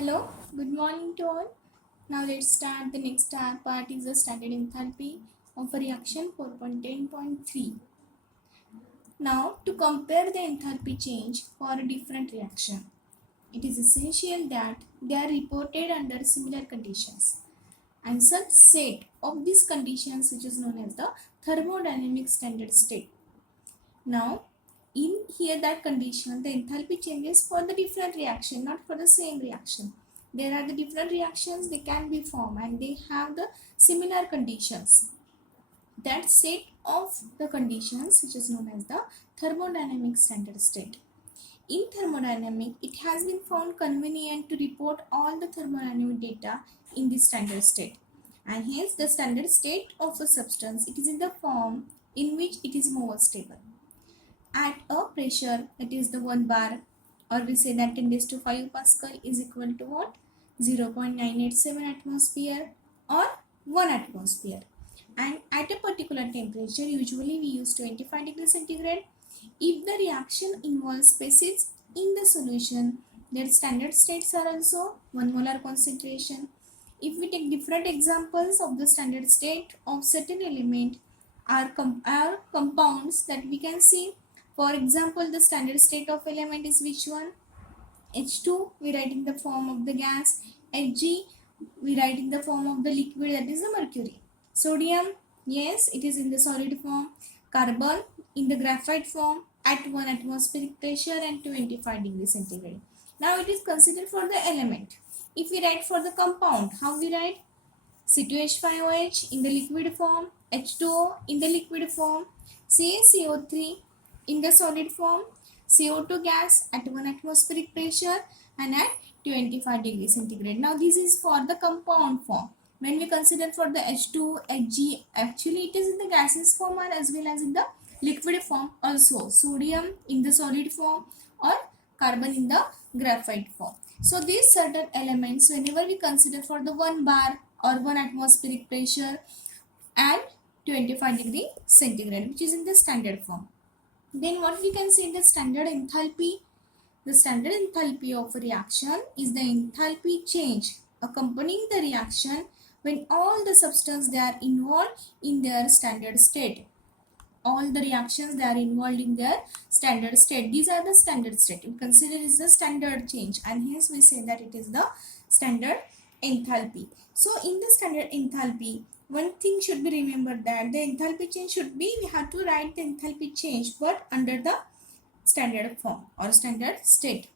Hello, good morning to all. Now let's start. The next part is the standard enthalpy of a reaction 4.10.3. Now to compare the enthalpy change for a different reaction, it is essential that they are reported under similar conditions. And such set of these conditions which is known as the thermodynamic standard state. Now in here that condition, the enthalpy changes for the different reaction, not for the same reaction. There are the different reactions, they can be formed and they have the similar conditions. That set of the conditions which is known as the thermodynamic standard state. In thermodynamic, it has been found convenient to report all the thermodynamic data in the standard state. And hence the standard state of a substance, it is in the form in which it is more stable. At a pressure, that is the 1 bar, or we say that 10 raised to 5 Pascal is equal to what? 0.987 atmosphere or 1 atmosphere. And at a particular temperature, usually we use 25 degrees centigrade. If the reaction involves species in the solution, their standard states are also 1 molar concentration. If we take different examples of the standard state of certain element are compounds that we can see. For example, the standard state of element is which one? H2 we write in the form of the gas, Hg we write in the form of the liquid, that is the mercury. Sodium, yes, it is in the solid form. Carbon in the graphite form at 1 atmospheric pressure and 25 degrees centigrade. Now it is considered for the element. If we write for the compound, how we write? C2H5OH in the liquid form, H2O in the liquid form, CaCO3 in the solid form, CO2 gas at 1 atmospheric pressure and at 25 degrees centigrade. Now this is for the compound form. When we consider for the H2, Hg, actually it is in the gaseous form or as well as in the liquid form also. Sodium in the solid form or carbon in the graphite form. So these certain elements, whenever we consider for the 1 bar or 1 atmospheric pressure and 25 degree centigrade, which is in the standard form. Then what we can say, the standard enthalpy. The standard enthalpy of a reaction is the enthalpy change accompanying the reaction when all the substance they are involved in their standard state. All the reactions they are involved in their standard state. These are the standard state. We consider is the standard change and hence we say that it is the standard enthalpy. So in the standard enthalpy, one thing should be remembered that the enthalpy change should be, we have to write the enthalpy change but under the standard form or standard state.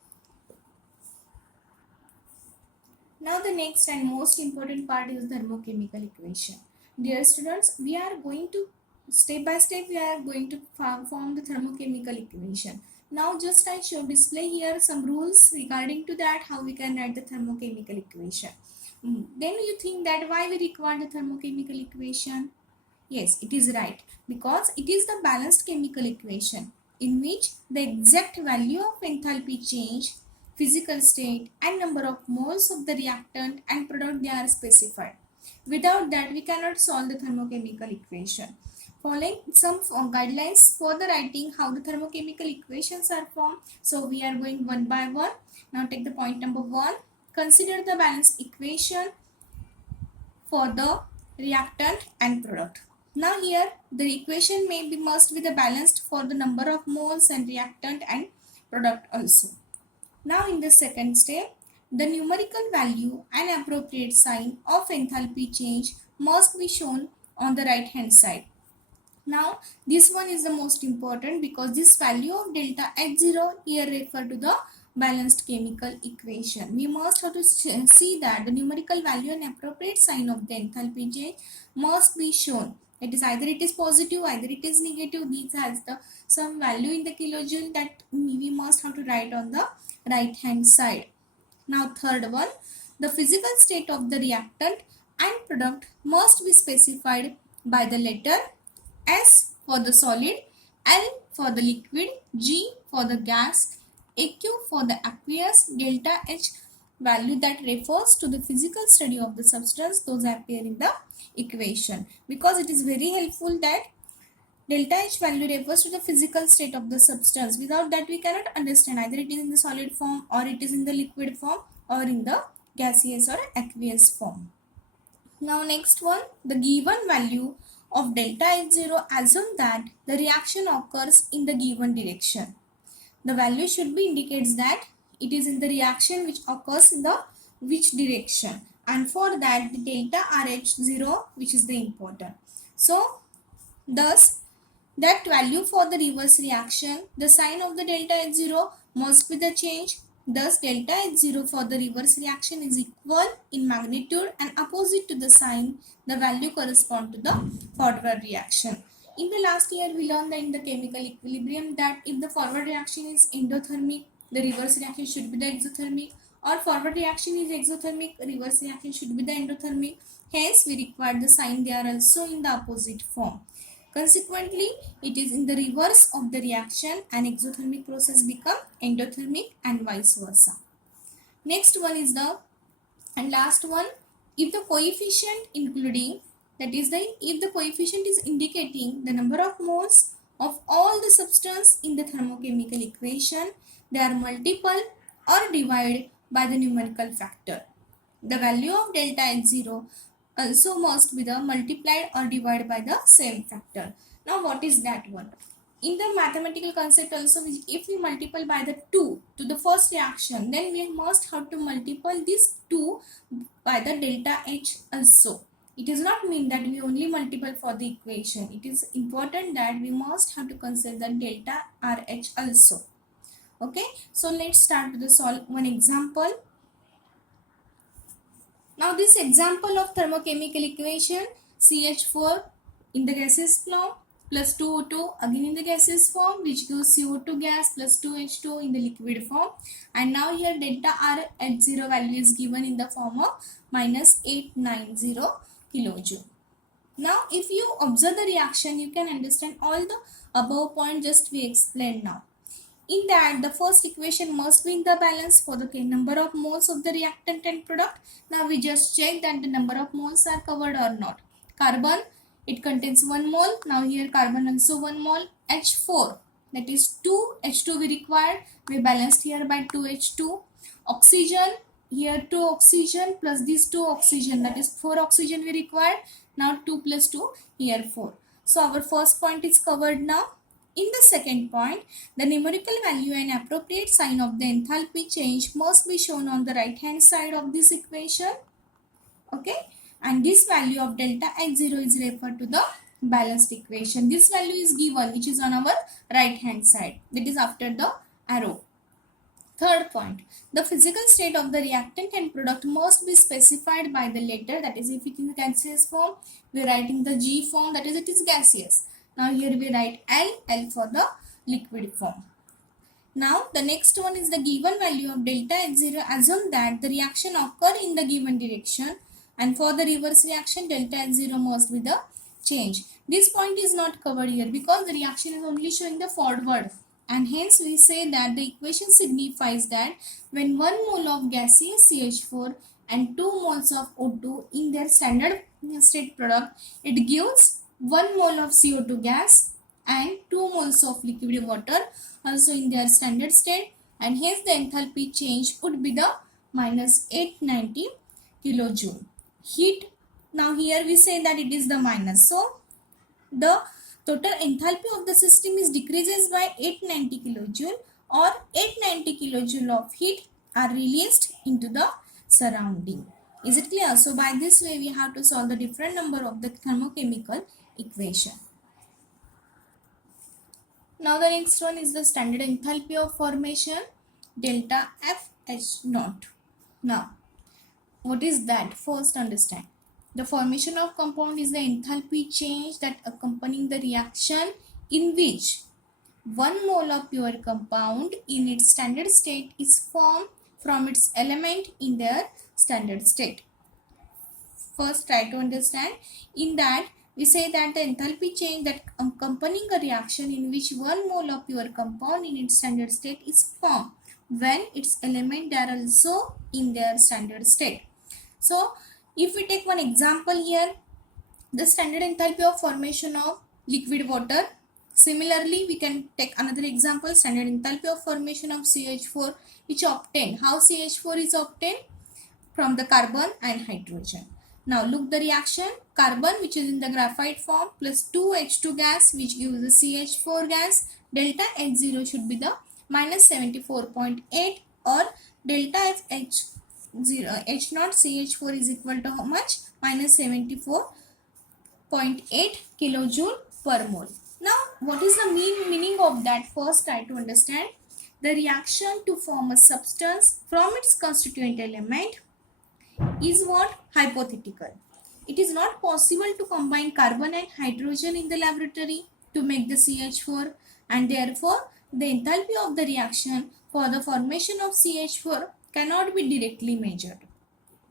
Now the next and most important part is thermochemical equation. Dear students, we are going to step by step we are going to form the thermochemical equation. Now just I show display here some rules regarding to that, how we can write the thermochemical equation. Then you think that why we require the thermochemical equation? Yes, it is right, because it is the balanced chemical equation in which the exact value of enthalpy change, physical state and number of moles of the reactant and product they are specified. Without that we cannot solve the thermochemical equation. Following some guidelines for the writing how the thermochemical equations are formed. So we are going one by one. Now take the point number 1. Consider the balanced equation for the reactant and product. Now here the equation must be the balanced for the number of moles and reactant and product also. Now in the second step, the numerical value and appropriate sign of enthalpy change must be shown on the right hand side. Now this one is the most important because this value of delta H0 here refer to the balanced chemical equation. We must have to see that the numerical value and appropriate sign of the enthalpy change must be shown. It is either it is positive, either it is negative. These has the some value in the kilojoule that we must have to write on the right hand side. Now third one, the physical state of the reactant and product must be specified by the letter S for the solid, L for the liquid, G for the gas, AQ for the aqueous, delta H value that refers to the physical study of the substance, those appear in the equation, because it is very helpful that delta H value refers to the physical state of the substance. Without that we cannot understand either it is in the solid form or it is in the liquid form or in the gaseous or aqueous form. Now next one, the given value of delta H0, assume that the reaction occurs in the given direction. The value should be indicates that it is in the reaction which occurs in the which direction, and for that the delta RH0 which is the important. So thus that value for the reverse reaction, the sign of the delta H0 must be the change. Thus delta H0 for the reverse reaction is equal in magnitude and opposite to the sign, the value correspond to the forward reaction. In the last year we learned that in the chemical equilibrium that if the forward reaction is endothermic, the reverse reaction should be the exothermic, or forward reaction is exothermic, reverse reaction should be the endothermic. Hence we require the sign they are also in the opposite form. Consequently, it is in the reverse of the reaction and exothermic process become endothermic and vice versa. Next one is the and last one, if the coefficient including, that is the if the coefficient is indicating the number of moles of all the substance in the thermochemical equation, they are multiple or divided by the numerical factor. The value of delta H0 also must be the multiplied or divided by the same factor. Now what is that one? In the mathematical concept also, if we multiply by the 2 to the first reaction, then we must have to multiply this 2 by the delta H also. It does not mean that we only multiply for the equation. It is important that we must have to consider the delta RH also. Okay, so let's start with the solve one example. Now this example of thermochemical equation, CH4 in the gaseous form plus 2O2 again in the gaseous form, which gives CO2 gas plus 2H2 in the liquid form, and now here delta RH0 value is given in the form of minus 890 kilojoule. Now if you observe the reaction, you can understand all the above point just we explained now. In that, the first equation must be in the balance for the number of moles of the reactant and product. Now we just check that the number of moles are covered or not. Carbon, it contains 1 mole. Now here carbon also 1 mole. H4, that is 2 H2 we required. We balanced here by 2 H2. Oxygen, here 2 oxygen plus these 2 oxygen, that is 4 oxygen we required. Now 2 plus 2, here 4. So our first point is covered now. In the second point, the numerical value and appropriate sign of the enthalpy change must be shown on the right hand side of this equation. Okay, and this value of delta H0 is referred to the balanced equation. This value is given which is on our right hand side, that is after the arrow. Third point, the physical state of the reactant and product must be specified by the letter, that is if it is gaseous form, we are writing the G form, that is it is gaseous. Now here we write L for the liquid form. Now the next one is the given value of delta H0, assume that the reaction occur in the given direction, and for the reverse reaction delta H0 must be the change. This point is not covered here because the reaction is only showing the forward, and hence we say that the equation signifies that when 1 mole of gaseous CH4 and 2 moles of O2 in their standard state product, it gives 1 mole of CO2 gas and 2 moles of liquid water also in their standard state, and hence the enthalpy change would be the minus 890 kilojoule. Heat, now here we say that it is the minus, so the total enthalpy of the system is decreases by 890 kilojoule, or 890 kilojoule of heat are released into the surrounding. Is it clear? So by this way we have to solve the different number of the thermochemical equation. Now the next one is the standard enthalpy of formation, delta FH0. Now what is that? First understand. The formation of compound is the enthalpy change that accompanying the reaction in which 1 mole of pure compound in its standard state is formed from its element in their standard state. First try to understand. In that we say that the enthalpy change that accompanying a reaction in which 1 mole of pure compound in its standard state is formed when its element are also in their standard state. So if we take one example here, the standard enthalpy of formation of liquid water. Similarly, we can take another example, standard enthalpy of formation of CH4, which obtained. How CH4 is obtained? from the carbon and hydrogen. Now look the reaction. Carbon, which is in the graphite form, plus 2H2 gas, which gives the CH4 gas. Delta H0 should be the minus 74.8, or delta FH0 H0 CH4 is equal to how much? Minus 74.8 kilojoule per mole. Now, what is the meaning of that? First, try to understand. The reaction to form a substance from its constituent element is what? Hypothetical. It is not possible to combine carbon and hydrogen in the laboratory to make the CH4, and therefore the enthalpy of the reaction for the formation of CH4 cannot be directly measured.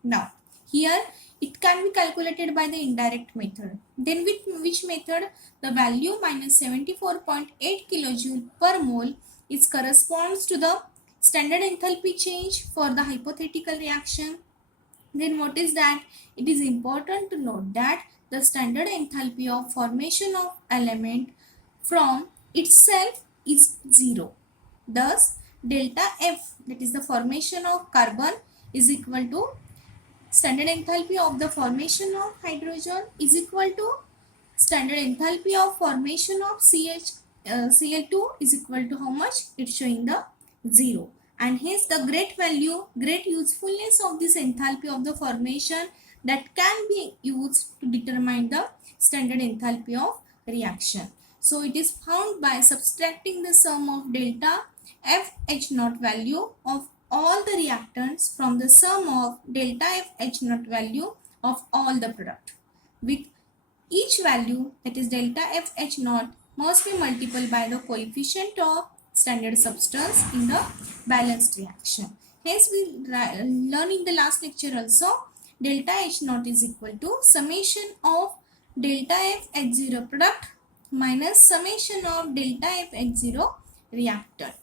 Now, here it can be calculated by the indirect method. Then with which method? The value minus 74.8 kilojoule per mole is corresponds to the standard enthalpy change for the hypothetical reaction. Then what is that? It is important to note that the standard enthalpy of formation of element from itself is 0. Thus, delta F, that is the formation of carbon, is equal to standard enthalpy of the formation of hydrogen is equal to standard enthalpy of formation of Cl2 is equal to how much? It's showing the 0. And hence the great usefulness of this enthalpy of the formation that can be used to determine the standard enthalpy of reaction. So it is found by subtracting the sum of delta FH0 value of all the reactants from the sum of delta FH0 value of all the product. With each value, that is delta FH0, must be multiplied by the coefficient of standard substance in the balanced reaction. Hence, we learn in the last lecture also, delta H0 is equal to summation of delta FH0 product minus summation of delta FH0 reactant.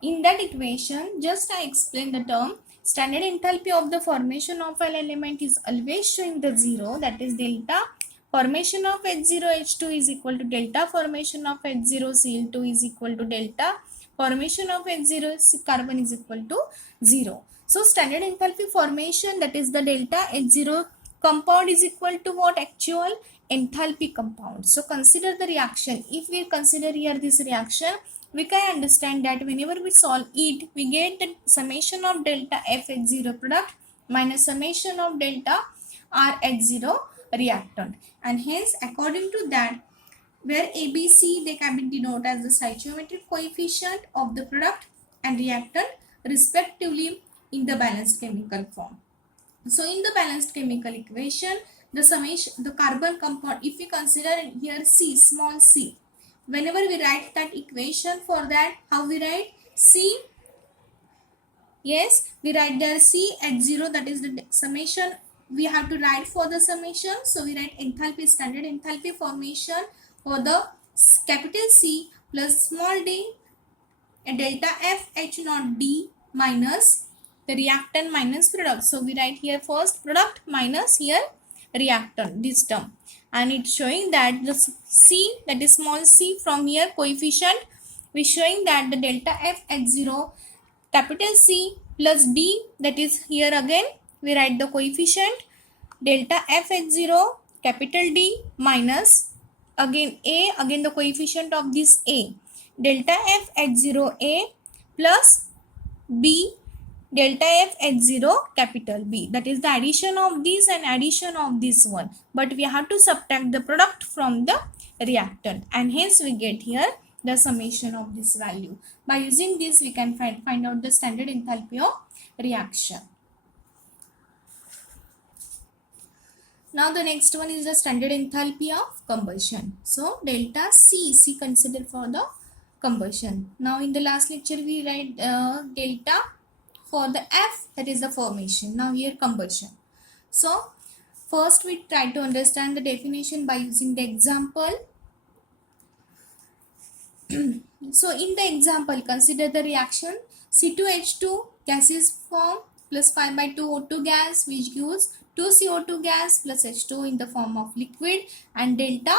In that equation, just I explained the term standard enthalpy of the formation of an element is always showing the 0, that is delta formation of H0H2 is equal to delta formation of H0Cl2 is equal to delta formation of H0 carbon is equal to 0. So standard enthalpy formation, that is the delta H0 compound is equal to what? Actual enthalpy compound. So consider the reaction. If we consider here this reaction, we can understand that whenever we solve it, we get the summation of delta FH0 product minus summation of delta RH0 reactant, and hence according to that, where ABC they can be denoted as the stoichiometric coefficient of the product and reactant respectively in the balanced chemical form. So in the balanced chemical equation, the summation, the carbon compound, if we consider here C, small c, whenever we write that equation, for that how we write? C, yes, we write there CH0, that is the summation we have to write for the summation. So we write enthalpy, standard enthalpy formation for the capital C plus small d and delta FH0 d minus the reactant minus product. So we write here first product minus here reactant, this term, and it's showing that the C, that is small c, from here coefficient we showing that the delta FH0 capital C plus D, that is here again we write the coefficient delta FH0 capital D minus again A, again the coefficient of this A, delta FH0 A plus B delta FH0 capital B, that is the addition of this and addition of this one, but we have to subtract the product from the reactant, and hence we get here the summation of this value. By using this, we can find out the standard enthalpy of reaction. Now the next one is the standard enthalpy of combustion. So delta C considered for the combustion. Now in the last lecture we write delta for the F, that is the formation. Now here combustion. So first we try to understand the definition by using the example. So in the example, consider the reaction C2H2 gases form plus 5/2 O2 gas, which gives 2 CO2 gas plus H2 in the form of liquid, and delta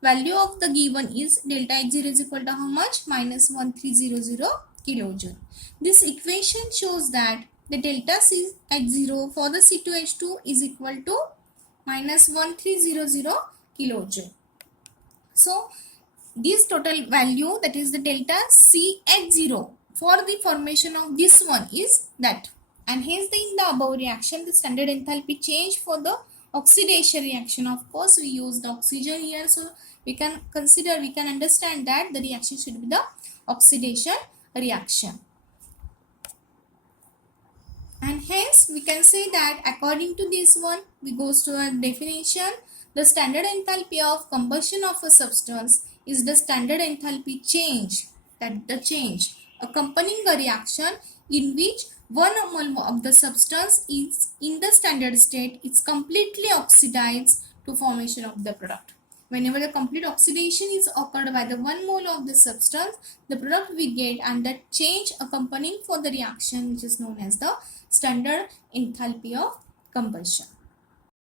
value of the given is delta H0 is equal to how much? Minus 1300 kilojoule. This equation shows that the delta C at 0 for the C2H2 is equal to minus 1300 kilojoule. So this total value, that is the delta C at 0 for the formation of this one is that, and hence in the above reaction the standard enthalpy change for the oxidation reaction, of course we use the oxygen here, so we can understand that the reaction should be the oxidation reaction. And hence we can say that according to this one, we goes to a definition. The standard enthalpy of combustion of a substance is the standard enthalpy change, that the change accompanying a reaction in which one mole of the substance is in the standard state is completely oxidized to formation of the product. Whenever the complete oxidation is occurred by the 1 mole of the substance, the product we get, and that change accompanying for the reaction which is known as the standard enthalpy of combustion.